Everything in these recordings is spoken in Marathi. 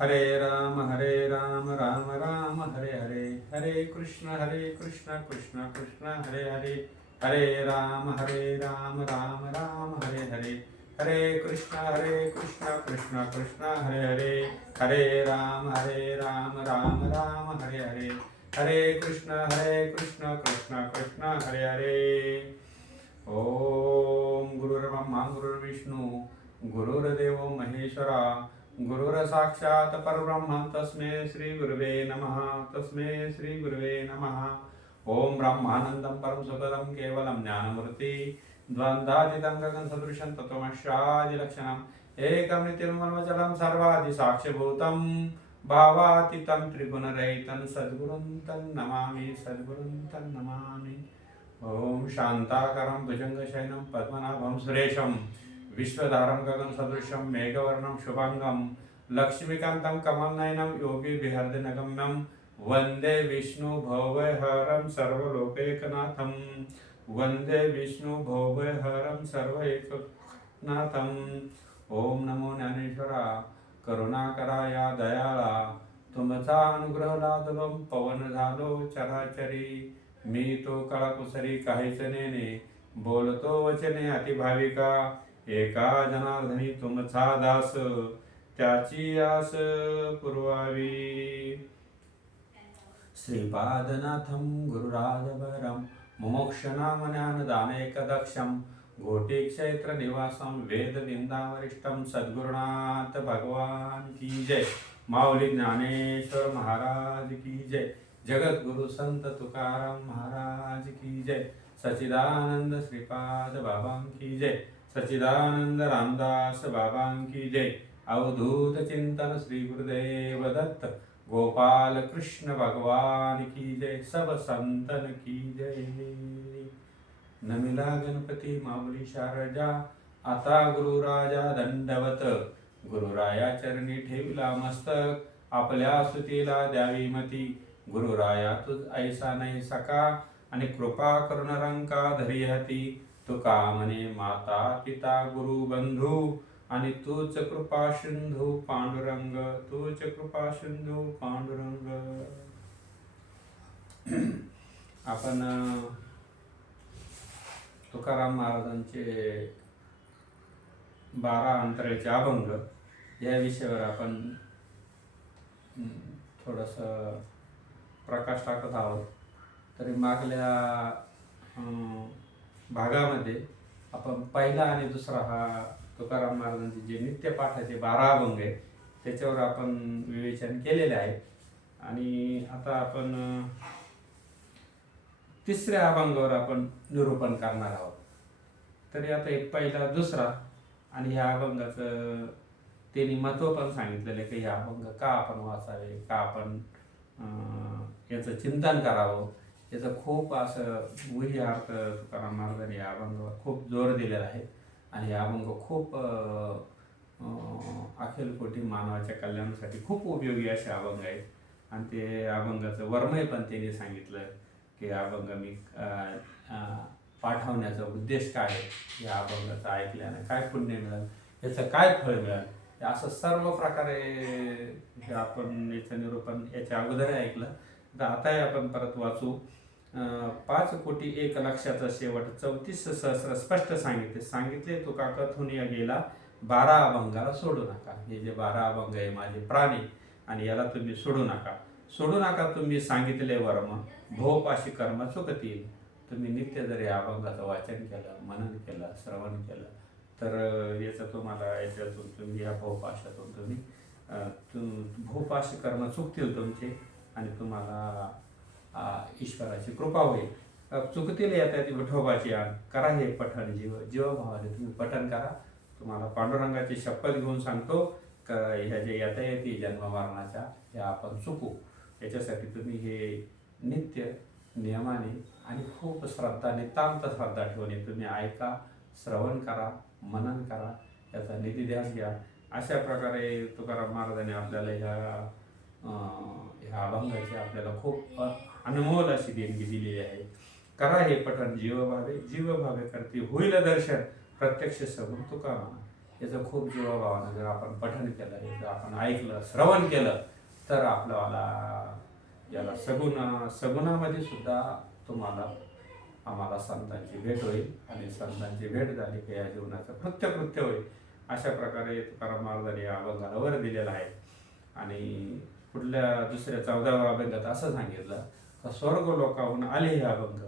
हरे राम राम राम हरे हरे, हरे कृष्ण कृष्ण कृष्ण हरे हरे, हरे राम राम राम हरे हरे, हरे कृष्ण कृष्ण कृष्ण हरे हरे, हरे राम राम राम हरे हरे, हरे कृष्ण कृष्ण कृष्ण हरे हरे. ओम गुरुर्ब्रह्मा गुरुर्विष्णू गुरुर्देव महेश्वरा गुरुर साक्षात परब्रह्म तस्मै श्री गुरुवे नमः, तस्मै श्री गुरुवे नमः. ओम ब्रह्मानंदं परम सुखदं केवलं ज्ञानमूर्ति द्वंद्वातीतं गगनसदृशं तत्त्वमस्यादिलक्षणम् एकं नित्यनिर्मलमचलं सर्वादिसाक्षिभूतं भावातीतं त्रिगुणरहितं सद्गुरुं तं नमामि, सद्गुरुं तं नमामि. ओम शांताकारं भुजंगशयनं पद्मनाभं सुरेशं विश्वधारं गगनसदृशं मेघवर्णं शुभांगं लक्ष्मीकान्तं कमलनयनं योगिभिर्दिनगम्यं वन्दे विष्णुभवहरं सर्वलोकैकनाथं, वन्दे विष्णुभवहरं सर्वैकनाथं. ओम नमो ज्ञानेश्वरा करुणाकरा या दयाळा, तुमचा अनुग्रह लादलो पवन झालो चराचरी. मी तो कळाकुसरी काहीच नेने, बोलतो वचने अतिभाविका. एका जनार्दनी तुमचा दास, त्याची आस पुरवावी. श्रीपादनाथं गुरुराजवरं मुमुक्षनाम ज्ञानदानैकदक्षं घोटीक्षेत्रनिवासं वेदविंदावरिष्ठं सद्गुरुनाथ भगवान की जय. माऊली ज्ञानेश्वर महाराज की जय. जगद्गुरु संत तुकाराम महाराज की जय. सच्चिदानंद श्रीपाद बाबा की जय. सच्चिदानंद रामदास बाबा की जय. अवधूत चिंतन श्री गुरुदेव दत्त गोपाल कृष्ण भगवान की जय. सब संतन की जय. नमिला गणपती माऊली शारजा, आता गुरुराजा दंडवत. गुरुराया चरणी ठेविला मस्तक, आपल्या स्तुतीला द्यावी मती. गुरुराया तुझ ऐसा नाही सका, आणि कृपा करुण रंका धरी हती. तुका म्हणे माता पिता गुरु बंधू, आणि तूच कृपा सिंधू पांडुरंग, तूच कृपा सिंधू पांडुरंग. आपण तुकाराम महाराजांचे 12 अंतरेचे अभंग या विषयावर आपण थोडस प्रकाश टाकत आहोत. तरी मागल्या भागामध्ये आपण पहिला आणि दुसरा हा तुकाराम महाराजांचे जे नित्यपाठाचे 12 अभंग आहे त्याच्यावर आपण विवेचन केलेले आहे. आणि आता आपण तिसऱ्या अभंगावर आपण निरूपण करणार आहोत. तरी आता एक पहिला दुसरा आणि ह्या अभंगाचं त्यांनी महत्त्व पण सांगितलेलं आहे की ह्या अभंग का आपण वाचावे, का आपण याचं चिंतन करावं. याचं खूप असं गुह्य अर्थ तुकाराम महाराजांनी या अभंगावर खूप जोर दिलेला आहे. आणि हा अभंग खूप अखिल कोटी मानवाच्या कल्याणासाठी खूप उपयोगी असे अभंग आहेत. आणि ते अभंगाचं वर्मय पण त्यांनी सांगितलं की अभंग मी पाठवण्याचा उद्देश काय आहे, या अभंगाचं ऐकल्याने काय पुण्य मिळेल, याचं काय फळ मिळेल, असं सर्व प्रकारे हे आपण याचं निरूपण याच्या अगोदर ऐकलं. तर आता आपण परत वाचू. 5 कोटी 1 लक्षाचा शेवट 34 सहस्र स्पष्ट सांगितले तुका कथून या गेला 12 अभंगाला सोडू नका. हे जे 12 अभंग आहे माझे प्राणी, आणि याला तुम्ही सोडू नका तुम्ही सांगितले वर्म, भोपाशी कर्म चुकतील. तुम्ही नित्य जर या अभंगाचं वाचन केलं, मनन केलं, श्रवण केलं तर याचं तुम्हाला याच्यातून तुम्ही या भोपाशातून तुम्ही भोपाशी कर्म चुकतील तुमचे, आणि तुम्हाला ईश्वराची कृपा होईल. चुकतील येत्या ती विठोबाची आण करा हे पठण जीवभावाने तुम्ही पठण करा. तुम्हाला पांडुरंगाची शपथ घेऊन सांगतो का ह्या जे येता येते जन्म मरणाच्या ह्या आपण चुकू. याच्यासाठी तुम्ही हे नित्य नियमाने आणि खूप श्रद्धा, नितांत श्रद्धा ठेवून तुम्ही ऐका, श्रवण करा, मनन करा, याचा निधिध्यास घ्या. अशा प्रकारे तुकाराम महाराजांनी आपल्याला ह्या अभंगाची आपल्याला खूप अनमोल अशी देणगी दिलेली आहे. करा हे पठण जीवभावे करते होईल दर्शन, प्रत्यक्ष सगुण तुका म्हणा. याचं खूप जीवाभावानं जर आपण पठण केलं, याचं आपण ऐकलं, श्रवण केलं, तर आपल्याला याला सगुणामध्ये सुद्धा तुम्हाला आम्हाला संतांची भेट होईल आणि संतांची भेट झाली की या जीवनाचं कृत्य होईल. अशा प्रकारे तुकाराम महाराजांनी या अभंगाला वर दिलेला आहे. आणि पुढल्या दुसऱ्या 14व्या अभंगात असं सांगितलं का स्वर्ग लोकाहून आले हे अभंग,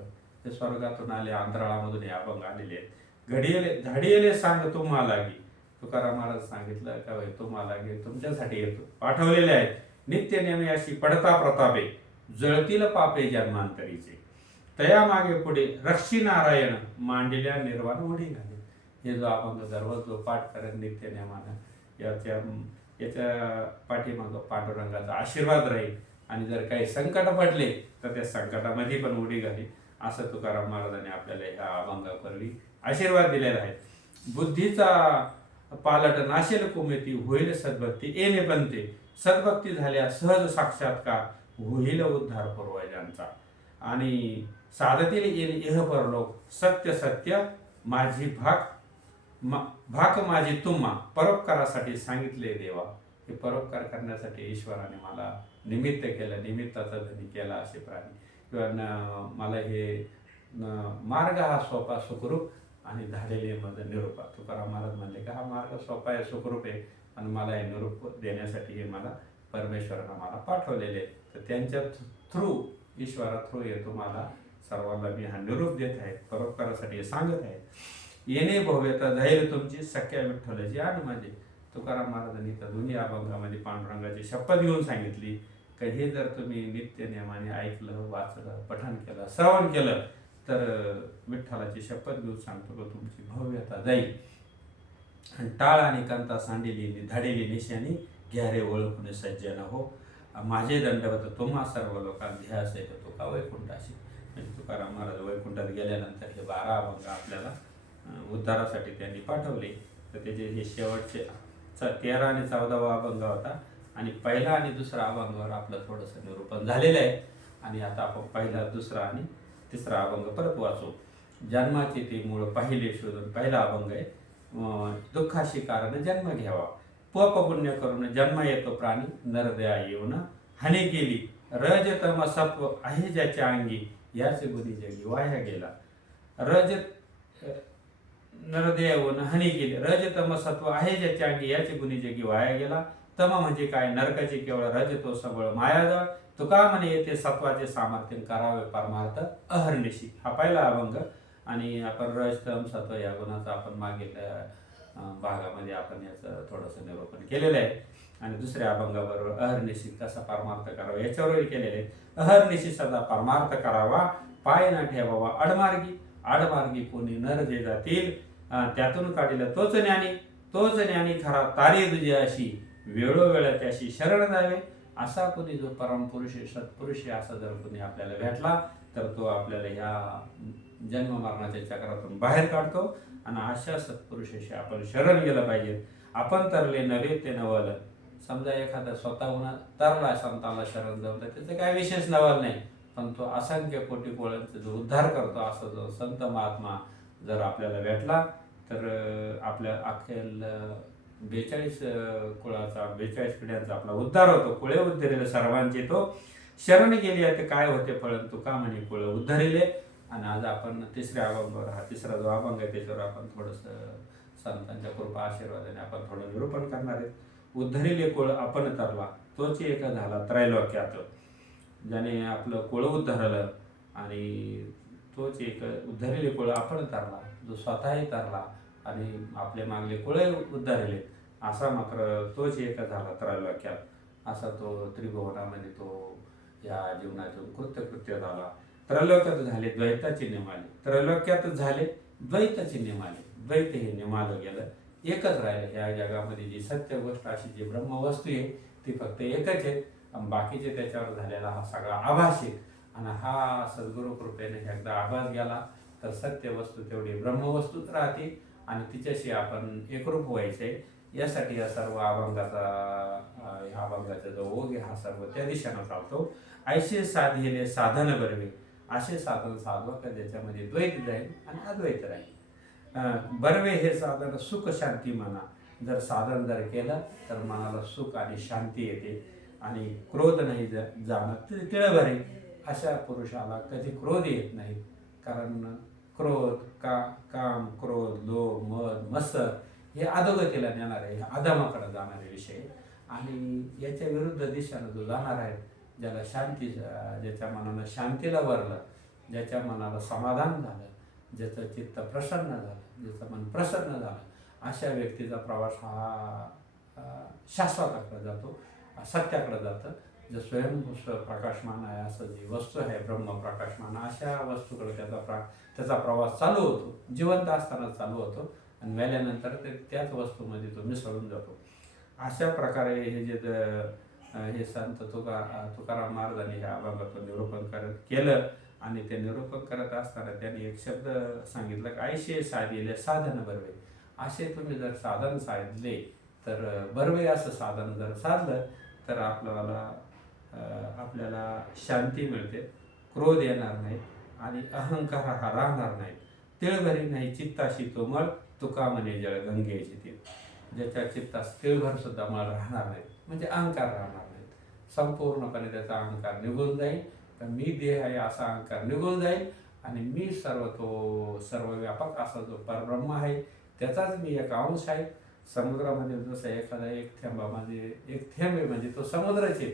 ते स्वर्गातून आले, अंतराळामधून हे अभंग आलेले आहेत. घडियले झाडियले सांग तुम्हाला गी, तुकाराम महाराज सांगितलं का तुम्हाला गे तुमच्यासाठी येतो, पाठवलेले आहेत. नित्य नेमे अशी पडता प्रतापे, जळतील पापे जन्मांतरीचे, तया मागे पुढे रक्षी नारायण, मांडलेल्या निर्वाण उडी घाले. हे जो अभंग दररोज जो पाठ करेल नित्य नेमानं, याच्या पाठीमागं पांडुरंगाचा आशीर्वाद राहील. आणि जर काही संकट पडले तर त्या संकटामध्ये पण उडी घाली, असं तुकाराम महाराजांनी आपल्याला ह्या अभंगापूर्वी आशीर्वाद दिलेला आहे. बुद्धीचा पालट नाशेल कुमेती, होईल सद्भक्ती येणे बनते, सद्भक्ती झाल्या सहज साक्षात्कार, होईल उद्धार पूर्वजांचा. आणि साधतील येईल इह परलोक, सत्य सत्य माझी भाक माझी तुम्हा, परोपकारासाठी सांगितले देवा. हे परोपकार करण्यासाठी ईश्वराने मला निमित्त केलं, निमित्ताचा धनी केला असे प्राणी, किंवा मला हे मार्ग हा सोपा सुखरूप आणि धाडलेले मध निरूपा. तुकाराम महाराज म्हणले का हा मार्ग सोपा आहे, सुखरूप आहे, आणि मला हे निरूप देण्यासाठी हे मला परमेश्वरानं मला पाठवलेले. तर त्यांच्या थ्रू, ईश्वरा थ्रू हे तुम्हाला सर्वांना मी हा निरूप देत आहे, परोपकारासाठी हे सांगत आहे. येणे भव्यता धैर्य तुमची सख्या विठ्ठलाची आणि माझे. तुकाराम महाराजांनी त्या दोन्ही अभंगामध्ये पांडुरंगाची शपथ घेऊन सांगितली की हे जर तुम्ही नित्य नियमाने ऐकलं, वाचलं, पठण केलं, श्रवण केलं, तर विठ्ठलाची शपथ घेऊन सांगतो की तुमची भव्यता जाईल. आणि टाळ आणि कांता सांडिली धाडेली निशाणी, घ्या रे ओळखून सज्जन हो, माझे दंडवत तुम्हा सर्व लोकांना ध्यास आहे तुका वैकुंठाशी. म्हणजे तुकाराम महाराज वैकुंठात गेल्यानंतर हे 12 अभंग आपल्याला उद्धारासाठी त्यांनी पाठवले. तर त्याचे हे शेवटचे 13 आणि 14वा अभंग होता, आणि पहिला आणि दुसरा अभंगावर आपलं थोडंसं निरूपण झालेलं आहे. आणि आता आपण पहिला, दुसरा आणि तिसरा अभंग परत वाचू. जन्माचे ते मूळ पाहिले शोधून पहिला अभंग आहे. दुःखाशी कारण जन्म घ्यावा, पप पुण्य करून जन्म येतो प्राणी, नरदया येऊन हानी केली, रज तम सत्व आहे ज्याच्या अंगी, याचे गुणी जगी वाया गेला. रज नरदया येऊन हानी केली, रज तम सत्व आहे ज्याच्या अंगी, याचे गुणी जगी वाया गेला. तम म्हणजे काय, नरकाची केवळ, रज तो सबळ मायाजळ, तुका म्हणे येते सत्वाचे सामर्थ्य, करावे परमार्थ अहर्निशी. हा पहिला अभंग. आणि आपण रज तम सत्व या गुणाचा आपण मागील भागामध्ये आपण याचं थोडंसं निरूपण केलेलं आहे. आणि दुसऱ्या अभंगाबरोबर अहर्निशी कसा परमार्थ करावा याच्यावरही केलेले आहे. अहर्निशी सदा परमार्थ करावा, पाय न ठेवावा आडमार्गी, आडमार्गी कोणी नर जे जातील, त्यातून काढिला तोच ज्ञानी खरा, तारी तुझी अशी, वेळोवेळ त्याशी शरण जावे. असा कोणी जो परमपुरुष सत्पुरुष आहे, असा जर कोणी आपल्याला भेटला तर तो आपल्याला ह्या जन्म मरणाच्या चक्रातून बाहेर काढतो. आणि अशा सत्पुरुषाशी आपण शरण गेलं पाहिजे. आपण तरले नव्हे ते नवल. समजा एखादा स्वतःहून तरला संतांना शरण जाऊन, तर त्याचं काय विशेष नवल नाही, पण तो असंख्य कोटी कोळ्यांचा जो उद्धार करतो, असा जो संत महात्मा जर आपल्याला भेटला, तर आपल्या अखेर 42 कुळाचा, 42 पिढ्यांचा आपला उद्धार होतो. कुळे उद्धरिले सर्वांचे तो शरण गेली आहे, काय होते फळ, तुका म्हणे कुळ उद्धरिले. आणि आज आपण तिसऱ्या अभंगावर, हा तिसरा जो अभंग आहे त्याच्यावर आपण थोडंसं संतांच्या कृपा आशीर्वादाने आपण थोडं निरूपण करणार आहे. उद्धरिले कुळ आपण तरला, तोच एक झाला त्रैलोक्यात. ज्याने आपलं कुळ उद्धरलं, आणि तोच एक उद्धरिले कुळ आपण तरला, जो स्वतःही तरला आणि आपले मागले कुळे उद्धरले, असा मात्र तोच एक झाला त्रैलोक्यात. असा तो त्रिभुवनामध्ये तो या जीवनातून कृत्य झाला. त्रैलोक्यात झाले द्वैताचे निमाले, त्रैलोक्यात झाले द्वैताचे निमाले. द्वैत हे निमालं गेलं, एकच राहिलं. या जगामध्ये जी सत्य गोष्ट अशी जी ब्रह्मवस्तू आहे ती फक्त एकच आहे, आणि बाकीचे त्याच्यावर झालेला हा सगळा आभास आहे. आणि हा सद्गुरु कृपेने एकदा आभास गेला तर सत्य वस्तू तेवढी ब्रह्मवस्तूच राहते, आणि तिच्याशी आपण एकरूप व्हायचे. यासाठी या सर्व ह्या अभंगाचा जो ओघ आहे हा सर्व त्या दिशेनं चालतो. ऐसे साधिले साधन बरवे, असे साधन साधवा का ज्याच्यामध्ये द्वैत जाईल आणि अद्वैत राहील. बरवे हे साधन सुख शांती म्हणा, जर साधन जर केलं तर मनाला सुख आणि शांती येते आणि क्रोध नाही जाणत ते तिळभर आहे. अशा पुरुषाला कधी क्रोध येत नाही. कारण क्रोध काम क्रोध लोभ मद मत्सर हे अधोगतीला नेणार आहे, अधमाकडे जाणारे विषय. आणि याच्या विरुद्ध दिशेनं जो जाणार आहे, ज्याला शांती, ज्याच्या मनानं शांतीला वरलं, ज्याच्या मनाला समाधान झालं, ज्याचं चित्त प्रसन्न झालं, ज्याचं मन प्रसन्न झालं, अशा व्यक्तीचा प्रवास हा शाश्वताकडे जातो, सत्याकडे जातं. जे स्वयंभू प्रकाशमान आहे असं जी वस्तू आहे ब्रह्म प्रकाशमान, अशा वस्तूकडे त्याचा प्रवास चालू होतो. जिवंत असताना चालू होतो आणि मेल्यानंतर त्याच वस्तूमध्ये तो मिसळून जातो. अशा प्रकारे हे संत तुकाराम महाराजांनी ह्या अभंगाचं निरूपण केलं. आणि ते निरूपण करत असताना त्यांनी एक शब्द सांगितलं की आयशे साधिले साधन बर्वे. असे तुम्ही जर साधन साधले तर बर्वे असं साधन जर साधलं तर आपल्याला शांती मिळते, क्रोध येणार नाही आणि अहंकार हा राहणार नाही. तिळभरी नाही चित्ताशी तो मळ, तुका म्हणे जळ गंगेची तीर. ज्याच्या चित्तास तिळभर सुद्धा मळ राहणार नाही, म्हणजे अहंकार राहणार नाही, संपूर्णपणे त्याचा अहंकार निघून जाईल. तर मी देह आहे असा अहंकार निघून जाईल आणि मी सर्वव्यापक असा जो परब्रह्म आहे त्याचाच मी एक अंश आहे. समुद्रामध्ये जसं एखादा एक थेंबामध्ये एक थेंब आहे म्हणजे तो समुद्रच आहे.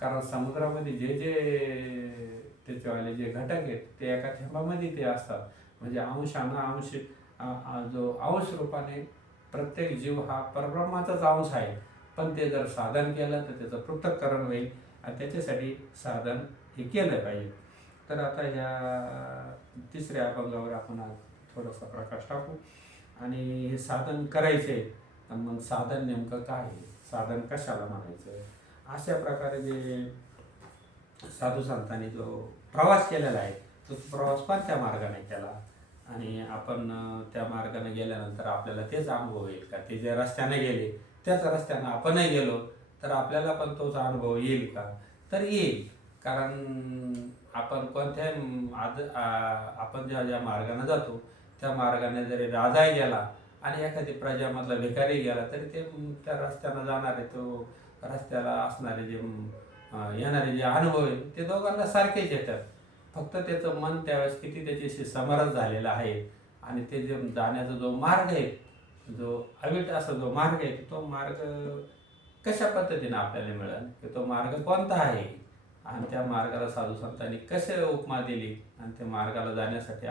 कारण समुद्रामध्ये जे त्याच्यावाले जे घटक आहेत ते एका थेंबामध्ये ते असतात. म्हणजे अंशानं जो अंश रूपाने प्रत्येक जीव हा परब्रह्माचाच अंश आहे. पण ते जर साधन केलं तर त्याचं पृथक्करण होईल आणि त्याच्यासाठी साधन हे केलं पाहिजे. तर आता ह्या तिसऱ्या अभंगावर आपण थोडासा प्रकाश टाकू. आणि हे साधन करायचे तर मग साधन नेमकं काय आहे, साधन कशाला म्हणायचं. अशा प्रकारे जे साधू संतांनी जो प्रवास केलेला आहे तो प्रवास कोणत्या मार्गाने केला आणि आपण त्या मार्गाने गेल्यानंतर आपल्याला तेच अनुभव येईल का. ते जे रस्त्याने गेले त्याच रस्त्यानं आपणही गेलो तर आपल्याला पण तोच अनुभव येईल का. तर येईल. कारण आपण आपण ज्या मार्गाने जातो त्या मार्गाने जरी राजाही गेला आणि एखादी प्रजामधला भिकारी गेला तरी ते त्या रस्त्यानं जाणारे तो रस्त्याला असणारे येणारे जे अनुभव आहे ते दोघांना सारखेच येतात. फक्त त्याचं मन त्यावेळेस किती त्याच्याशी समरस झालेलं आहे आणि ते जे जाण्याचा जो मार्ग आहे, जो अविट असा जो मार्ग आहे, तो मार्ग कशा पद्धतीने आपल्याला मिळेल की तो मार्ग कोणता आहे आणि त्या मार्गाला साधू संतांनी कसे उपमा दिली आणि त्या मार्गाला जाण्यासाठी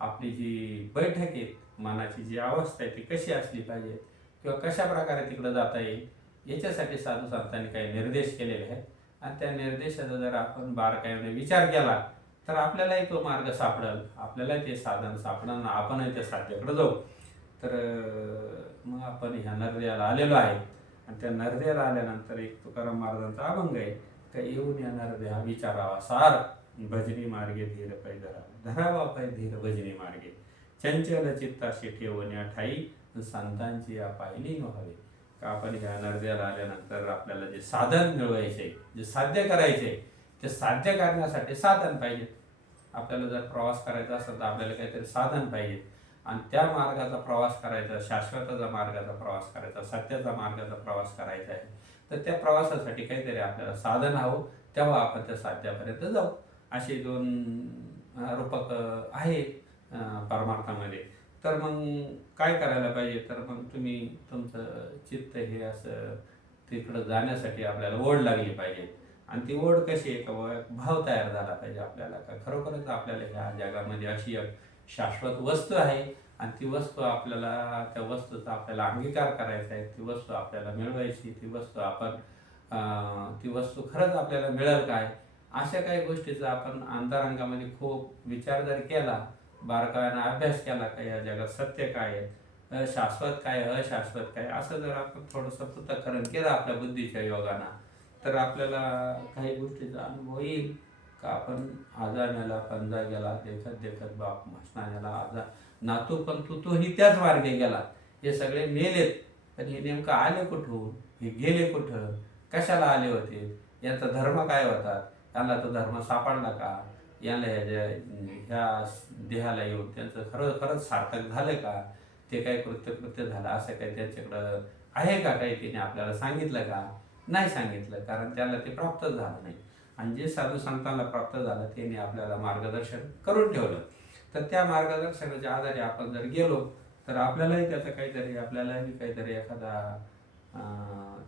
आपली जी बैठक आहे, मनाची जी अवस्था आहे ती कशी असली पाहिजे किंवा कशा प्रकारे तिकडं जाता येईल याच्यासाठी साधू संतांनी काही निर्देश केलेले आहेत. आणि त्या निर्देशाचा जर आपण बारकाईने विचार केला तर आपल्यालाही तो मार्ग सापडेल, आपल्यालाही ते साधन सापडेल, आपणही त्या साध्याकडे जाऊ. तर मग आपण ह्या नरदेवाला आलेलो आहे आणि त्या नरदेवाला आल्यानंतर एक तुकाराम महाराजांचा अभंग आहे का येऊन येणार देहा विचारावा सार, भजनी मार्गे धीर पै धरावा पै धीर भजनी मार्गे, चंचल चित्ताशी ठेवण्या ठाई संतांची या पाहिली व्हावी. का आपण ह्या नरदेवाला आल्यानंतर आपल्याला जे साधन मिळवायचे, जे साध्य करायचे, ते साध्य करण्यासाठी साधन पाहिजे. आपल्याला जर प्रवास करायचा असेल तर आपल्याला काहीतरी साधन पाहिजे आणि त्या मार्गाचा प्रवास करायचा, शाश्वताचा मार्गाचा प्रवास करायचा, सत्याचा मार्गाचा प्रवास करायचा आहे. तर त्या प्रवासासाठी काहीतरी आपल्याला साधन हवं, तेव्हा आपण त्या साध्यापर्यंत जाऊ. अशी दोन रूपक आहे परमार्थामध्ये. तर मग काय करायला पाहिजे, तर मग तुम्ही तुमचं चित्त हे असं तिकडं जाण्यासाठी आपल्याला ओढ लागली पाहिजे. आणि ती ओढ कशी आहे का भाव तयार झाला पाहिजे आपल्याला का खरोखरच आपल्याला ह्या जगामध्ये अशी एक शाश्वत वस्तू आहे आणि ती वस्तू आपल्याला, त्या वस्तूचा आपल्याला अंगीकार करायचा आहे, ती वस्तू आपल्याला मिळवायची, ती वस्तू खरंच आपल्याला मिळेल काय. अशा काही गोष्टीचा आपण अंतरंगामध्ये खूप विचार जर केला, बारकाव्यानं अभ्यास केला का या जगात सत्य काय आहे, शाश्वत काय, अशाश्वत काय, असं जर आपण थोडंसं पृथक्करण केलं आपल्या बुद्धीच्या योगानं तर आपल्याला काही गोष्टीचा अनुभव येईल का आपण आजाण्याला पंजा गेला देखत देखत बाप म्हसणाऱ्याला आजा नातू पण तूही त्याच मार्गे गेला. हे सगळे मेलेत पण हे नेमकं आले कुठून, हे गेले कुठं, कशाला आले होते, यांचा धर्म काय होता, यांना तो धर्म सापडला का, याला ह्या देहाला येऊन त्यांचं खरंच सार्थक झालं का, ते काही कृत्य झालं असं काही त्यांच्याकडं आहे का, काही तिने आपल्याला सांगितलं का? नाही सांगितलं, कारण त्याला ते प्राप्त झालं नाही. आणि जे साधू संतांना प्राप्त झालं त्याने आपल्याला मार्गदर्शन करून ठेवलं. तर त्या मार्गदर्शनाच्या आधारे आपण जर गेलो तर आपल्यालाही काहीतरी एखादा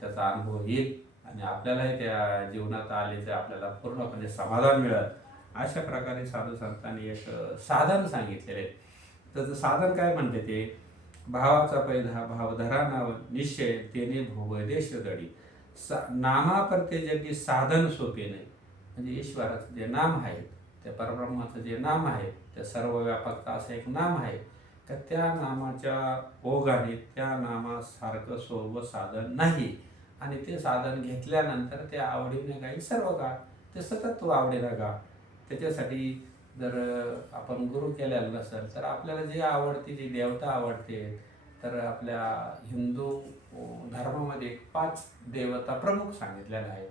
त्याचा अनुभव येईल आणि आपल्यालाही त्या जीवनात आलेचं आपल्याला पूर्णपणे समाधान मिळेल. अशा प्रकारे साधू संतांनी एक साधन सांगितलेले आहे. त्याचं साधन काय म्हणते ते, भावाचा पैधा भाव धरा नाव निश्चय तेने भोगदेश दडी. नामा परते जगी साधन सोपे नाही. म्हणजे ईश्वराचं जे नाम आहे, त्या परब्रह्माचं जे नाम आहे, त्या सर्व व्यापकता असं एक नाम आहे, तर त्या नामाच्या ओघाने त्या नामासारखं सोपं साधन नाही. आणि ते साधन घेतल्यानंतर ते आवडीने गाई सर्व काळ ते सतत तो आवडीला गा. त्याच्यासाठी जर आपण गुरु केलेला नसेल तर आपल्याला जे आवडते, जी देवता आवडते, तर आपल्या हिंदू धर्मामध्ये 5 देवता प्रमुख सांगितलेल्या आहेत.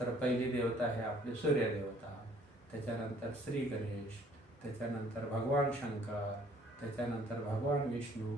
तर पहिली देवता आहे आपली सूर्यदेवता, त्याच्यानंतर श्री गणेश, त्याच्यानंतर भगवान शंकर, त्याच्यानंतर भगवान विष्णू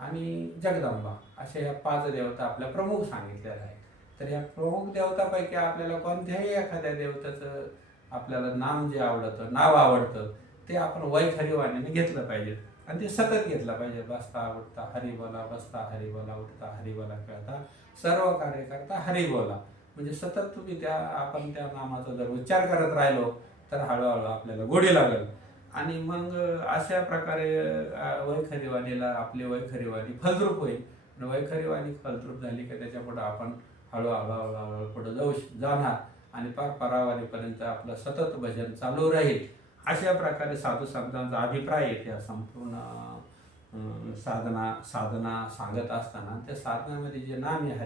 आणि जगदंबा, अशा ह्या 5 देवता आपल्या प्रमुख सांगितलेल्या आहेत. तर ह्या प्रमुख देवतापैकी आपल्याला कोणत्याही एखाद्या देवताचं आपल्याला नाम जे आवडतं, नाव आवडतं, ते आपण वैखरीवाणीने घेतलं पाहिजे आणि ते सतत घेतलं पाहिजे. बसता उठता हरी बोला, बसता हरी बोला, उठता हरी बोला, करता सर्व कार्य करता हरी बोला. म्हणजे सतत तुम्ही आपण त्या नामाचा जर उच्चार करत राहिलो तर हळूहळू आपल्याला गोडी लागेल. आणि मग अशा प्रकारे वैखरीवाणीला आपली वैखरीवाणी फलद्रूप होईल. वैखरीवाणी फलद्रूप झाली की त्याच्यापुढं आपण हळूहळू हळूहळू पुढं जाणार आणि पार परावारीपर्यंत आपलं सतत भजन चालू राहील. अशा प्रकारे साधू संतांचा अभिप्राय येते. संपूर्ण साधना सांगत असताना त्या साधनामध्ये जे नाम आहे